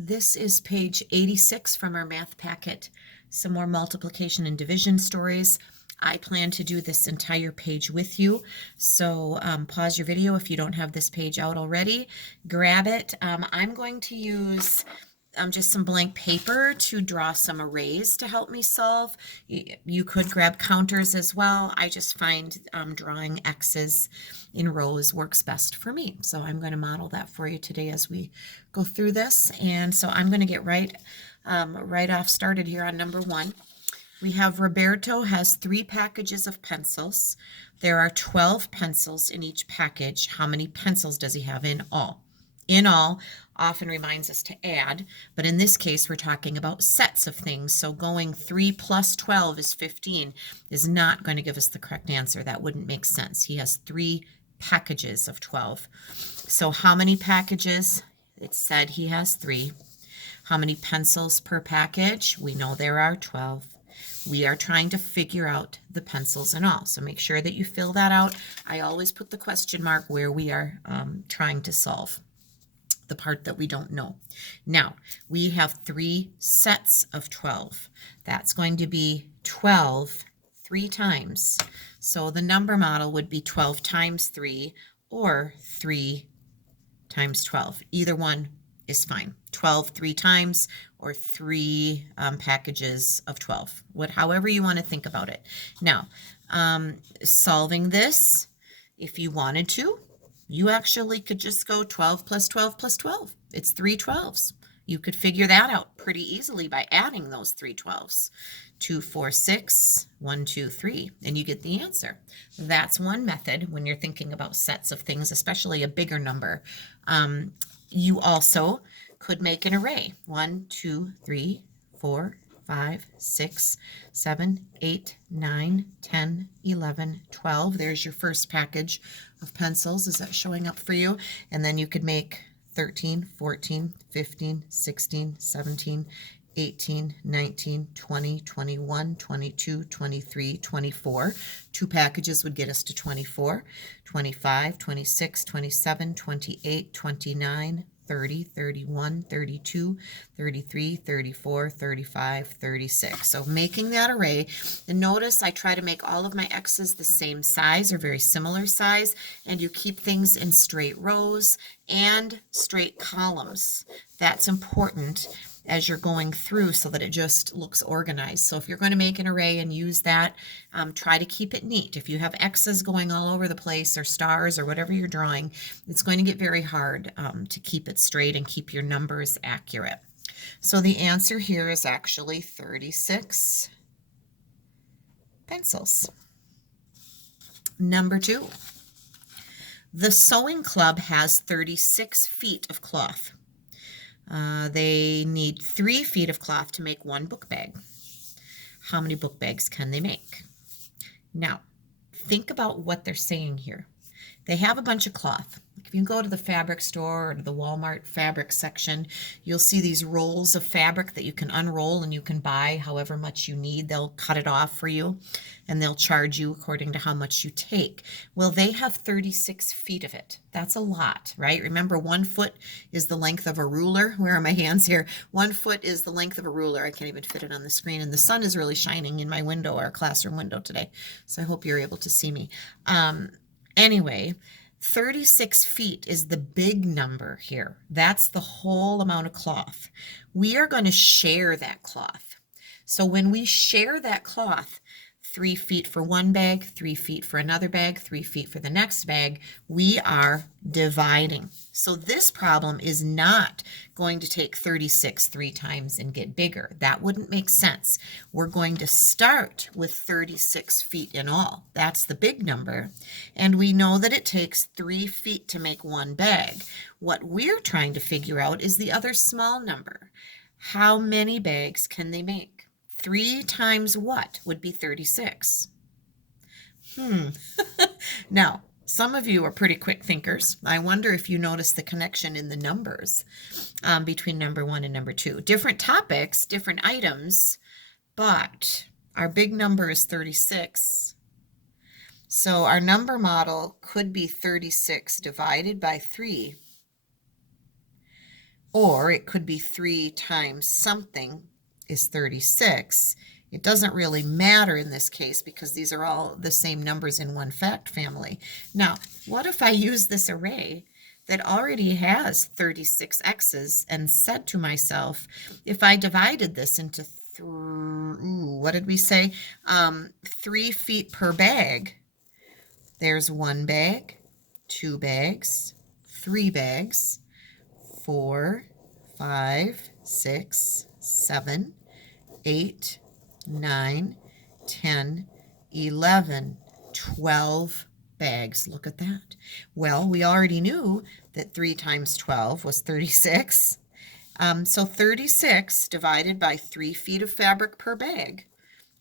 This is page 86 from our math packet. Some more multiplication and division stories. I plan to do this entire page with you, so pause your video if you don't have this page out already. Grab it. I'm going to use just some blank paper to draw some arrays to help me solve. You could grab counters as well. I just find drawing X's in rows works best for me. So I'm going to model that for you today as we go through this. And so I'm going to get right off started here on number 1. We have Roberto has 3 packages of pencils. There are 12 pencils in each package. How many pencils does he have in all? In all often reminds us to add, but in this case we're talking about sets of things. So going 3 plus 12 is 15 is not going to give us the correct answer. That wouldn't make sense. He has 3 packages of 12. So how many packages? It said he has 3. How many pencils per package? We know there are 12. We are trying to figure out the pencils in all. So make sure that you fill that out. I always put the question mark where we are trying to solve the part that we don't know. Now, we have 3 sets of 12. That's going to be 12 3 times. So the number model would be 12 times 3 or 3 times 12. Either one is fine. 12 3 times or 3 packages of 12. However you want to think about it. Now, solving this, if you wanted to, you actually could just go 12 plus 12 plus 12. It's 3 12s. You could figure that out pretty easily by adding those 3 12s. 2, 4, 6, 1, 2, 3, and you get the answer. That's one method when you're thinking about sets of things, especially a bigger number. You also could make an array. 1, 2, 3, 4, 5, 6, 7, 8, 9, 10, 11, 12. There's your first package of pencils. Is that showing up for you? And then you could make 13, 14, 15, 16, 17, 18, 19, 20, 21, 22, 23, 24. 2 packages would get us to 24, 25, 26, 27, 28, 29, 30, 31, 32, 33, 34, 35, 36. So making that array, and notice I try to make all of my X's the same size or very similar size, and you keep things in straight rows and straight columns. That's important as you're going through so that it just looks organized. So if you're going to make an array and use that, try to keep it neat. If you have X's going all over the place or stars or whatever you're drawing, it's going to get very hard to keep it straight and keep your numbers accurate. So the answer here is actually 36 pencils. Number 2. The sewing club has 36 feet of cloth. They need 3 feet of cloth to make 1 book bag. How many book bags can they make? Now, think about what they're saying here. They have a bunch of cloth. If you go to the fabric store or to the Walmart fabric section, you'll see these rolls of fabric that you can unroll and you can buy however much you need. They'll cut it off for you and they'll charge you according to how much you take. Well, they have 36 feet of it. That's a lot, right? Remember, 1 foot is the length of a ruler. Where are my hands here? 1 foot is the length of a ruler. I can't even fit it on the screen, and the sun is really shining in my window, our classroom window today. So I hope you're able to see me. Anyway, 36 feet is the big number here. That's the whole amount of cloth. We are going to share that cloth. So when we share that cloth, 3 feet for one bag, 3 feet for another bag, 3 feet for the next bag, we are dividing. So this problem is not going to take 36 3 times and get bigger. That wouldn't make sense. We're going to start with 36 feet in all. That's the big number. And we know that it takes 3 feet to make 1 bag. What we're trying to figure out is the other small number. How many bags can they make? 3 times what would be 36? Now, some of you are pretty quick thinkers. I wonder if you notice the connection in the numbers between number 1 and number 2. Different topics, different items, but our big number is 36. So our number model could be 36 divided by 3. Or it could be 3 times something is 36. It doesn't really matter in this case because these are all the same numbers in one fact family. Now, what if I use this array that already has 36 x's and said to myself, if I divided this into, what did we say? 3 feet per bag. There's 1 bag, 2 bags, 3 bags, 4, 5, 6, 7, 8, 9, 10, 11, 12 bags. Look at that. Well, we already knew that 3 times 12 was 36. So 36 divided by 3 feet of fabric per bag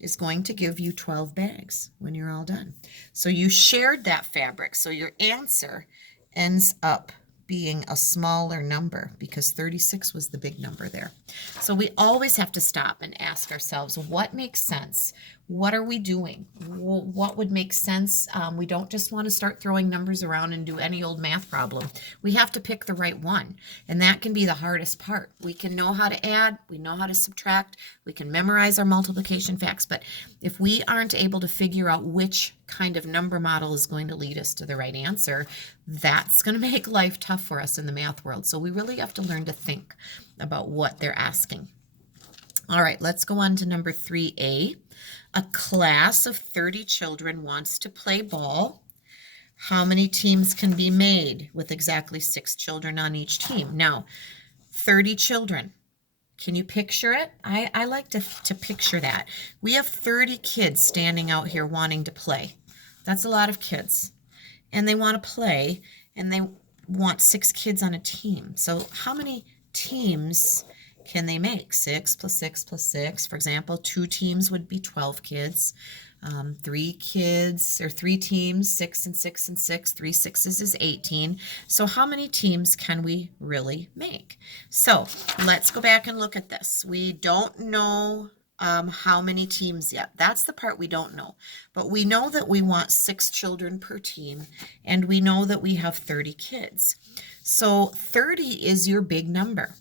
is going to give you 12 bags when you're all done. So you shared that fabric. So your answer ends up being a smaller number because 36 was the big number there. So we always have to stop and ask ourselves, what makes sense? What are we doing? What would make sense? We don't just want to start throwing numbers around and do any old math problem. We have to pick the right one, and that can be the hardest part. We can know how to add, we know how to subtract, we can memorize our multiplication facts, but if we aren't able to figure out which kind of number model is going to lead us to the right answer, that's going to make life tough for us in the math world. So we really have to learn to think about what they're asking. All right, let's go on to number 3A. A class of 30 children wants to play ball. How many teams can be made with exactly 6 children on each team? Now, 30 children. Can you picture it? I like to picture that. We have 30 kids standing out here wanting to play. That's a lot of kids. And they want to play, and they want 6 kids on a team. So how many teams can they make? 6 plus 6 plus 6. For example, 2 teams would be 12 kids. 3 kids, or 3 teams, 6 and 6 and 6. 3 sixes is 18. So how many teams can we really make? So let's go back and look at this. We don't know how many teams yet. That's the part we don't know. But we know that we want 6 children per team, and we know that we have 30 kids. So 30 is your big number.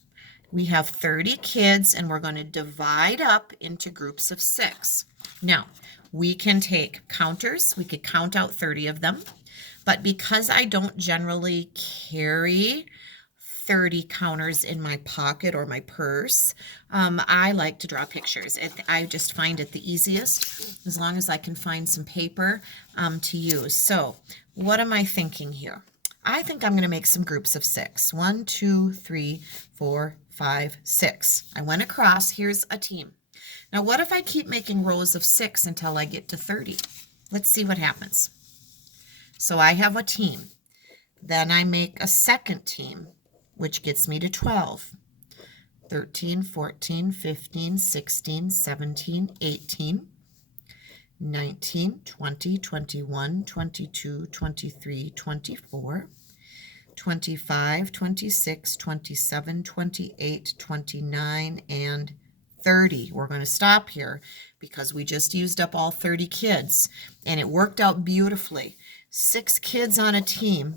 We have 30 kids, and we're going to divide up into groups of 6. Now, we can take counters. We could count out 30 of them. But because I don't generally carry 30 counters in my pocket or my purse, I like to draw pictures. I just find it the easiest, as long as I can find some paper to use. So what am I thinking here? I think I'm going to make some groups of 6. 1, 2, 3, 4, 5, 6. I went across. Here's a team. Now, what if I keep making rows of 6 until I get to 30? Let's see what happens. So I have a team. Then I make a second team, which gets me to 12. 13, 14, 15, 16, 17, 18, 19, 20, 21, 22, 23, 24, 25, 26, 27, 28, 29, and 30. We're going to stop here because we just used up all 30 kids, and it worked out beautifully. 6 kids on a team.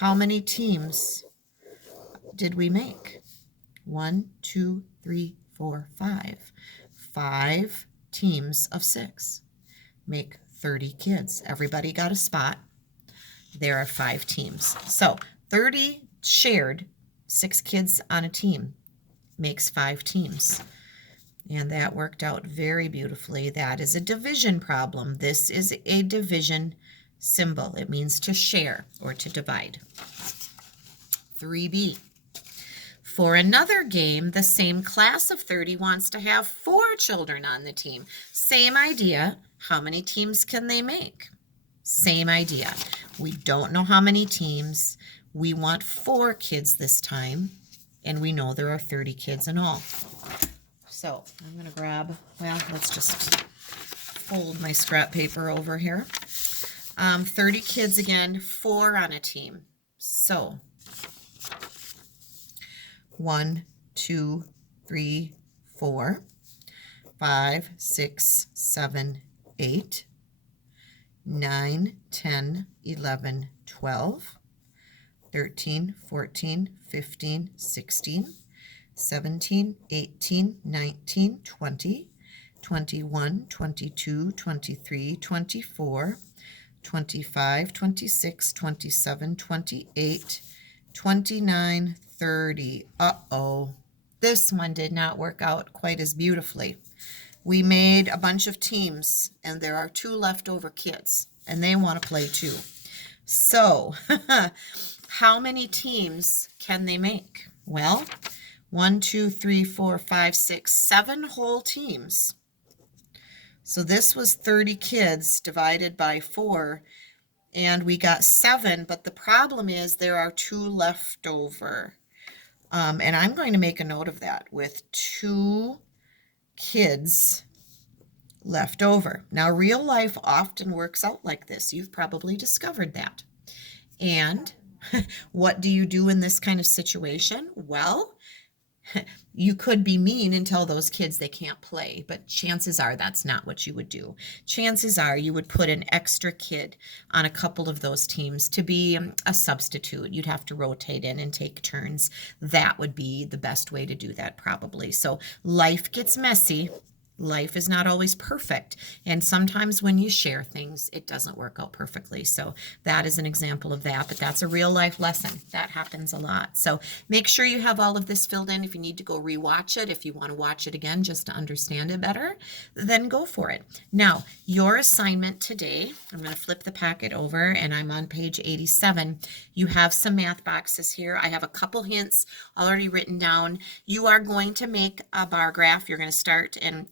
How many teams did we make? 1, 2, 3, 4, 5. 5 teams of 6 make 30 kids. Everybody got a spot. There are 5 teams. So 30 shared, 6 kids on a team makes 5 teams. And that worked out very beautifully. That is a division problem. This is a division symbol. It means to share or to divide. 3B. For another game, the same class of 30 wants to have 4 children on the team. Same idea. How many teams can they make? Same idea. We don't know how many teams. We want 4 kids this time, and we know there are 30 kids in all. So I'm going to grab, well, let's just fold my scrap paper over here. 30 kids again, 4 on a team. So 1, 2, 3, 4, 5, 6, 7, 8, 9, 10, 11, 12, 13, 14, 15, 16, 17, 18, 19, 20, 21, 22, 23, 24, 25, 26, 27, 28, 29, 30. Uh-oh. This one did not work out quite as beautifully. We made a bunch of teams, and there are 2 leftover kids, and they want to play too. So, how many teams can they make? Well, 1, 2, 3, 4, 5, 6, 7 whole teams. So this was 30 kids divided by 4, and we got 7, but the problem is there are 2 left over. And I'm going to make a note of that, with 2 kids left over. Now, real life often works out like this. You've probably discovered that. And what do you do in this kind of situation? Well, you could be mean and tell those kids they can't play, but chances are that's not what you would do. Chances are you would put an extra kid on a couple of those teams to be a substitute. You'd have to rotate in and take turns. That would be the best way to do that, probably. So life gets messy. Life is not always perfect, and sometimes when you share things, it doesn't work out perfectly. So that is an example of that, but that's a real life lesson. That happens a lot. So make sure you have all of this filled in. If you need to go rewatch it, if you want to watch it again just to understand it better, then go for it. Now, your assignment today, I'm going to flip the packet over, and I'm on page 87. You have some math boxes here. I have a couple hints already written down. You are going to make a bar graph. You're going to start and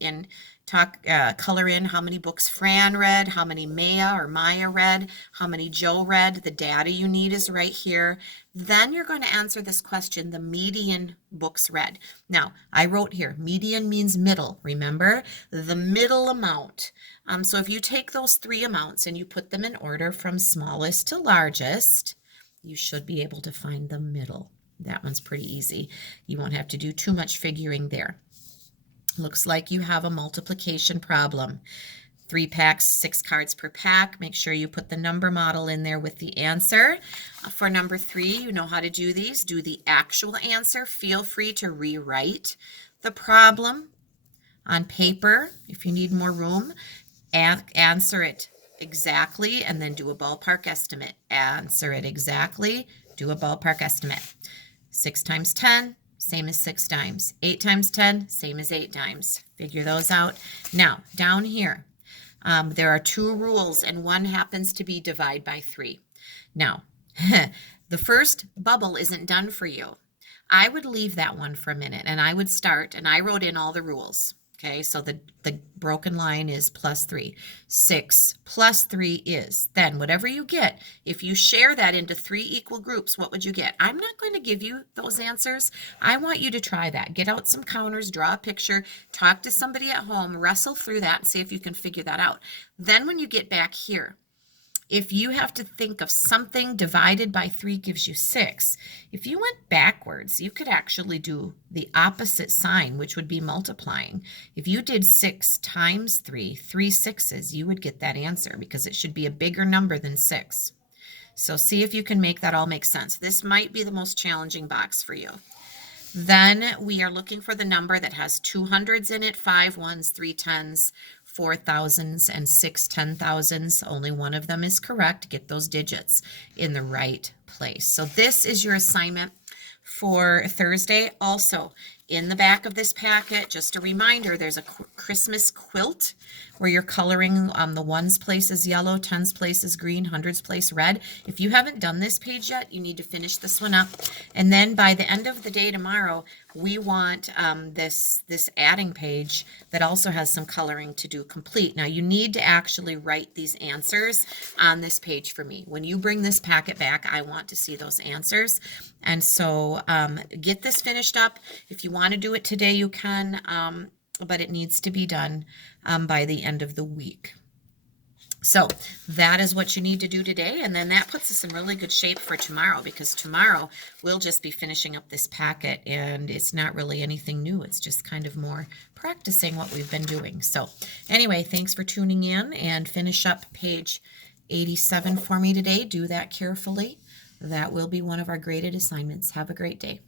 color in how many books Fran read, how many Maya read, how many Joe read. The data you need is right here. Then you're going to answer this question, the median books read. Now, I wrote here, median means middle, remember? The middle amount. So if you take those 3 amounts and you put them in order from smallest to largest, you should be able to find the middle. That one's pretty easy. You won't have to do too much figuring there. Looks like you have a multiplication problem. 3 packs, 6 cards per pack. Make sure you put the number model in there with the answer. For number 3, you know how to do these. Do the actual answer. Feel free to rewrite the problem on paper if you need more room. Answer it exactly, and then do a ballpark estimate. Answer it exactly, do a ballpark estimate. 6 times 10. Same as 6 times. 8 times 10, same as 8 times. Figure those out. Now, down here, there are 2 rules, and one happens to be divide by 3. Now, the first bubble isn't done for you. I would leave that one for a minute, and I would start, and I wrote in all the rules. Okay, so the broken line is +3. 6 plus 3 is. Then whatever you get, if you share that into 3 equal groups, what would you get? I'm not going to give you those answers. I want you to try that. Get out some counters, draw a picture, talk to somebody at home, wrestle through that, and see if you can figure that out. Then when you get back here, if you have to think of something divided by 3 gives you 6, if you went backwards, you could actually do the opposite sign, which would be multiplying. If you did 6 times 3, 3 6s, you would get that answer because it should be a bigger number than 6. So see if you can make that all make sense. This might be the most challenging box for you. Then we are looking for the number that has 2 hundreds in it, 5 ones, 3 tens, 4 thousands, and 6 10,000s. Only one of them is correct. Get those digits in the right place. So this is your assignment for Thursday. Also, in the back of this packet, just a reminder, there's a Christmas quilt where you're coloring the ones place is yellow, tens place is green, hundreds place red. If you haven't done this page yet, you need to finish this one up. And then by the end of the day tomorrow, we want this adding page that also has some coloring to do complete. Now you need to actually write these answers on this page for me. When you bring this packet back, I want to see those answers. And so get this finished up. If you want to do it today, you can, but it needs to be done by the end of the week. So that is what you need to do today, and then that puts us in really good shape for tomorrow, because tomorrow we'll just be finishing up this packet, and it's not really anything new. It's just kind of more practicing what we've been doing. So anyway, thanks for tuning in, and finish up page 87 for me today. Do that carefully. That will be one of our graded assignments. Have a great day.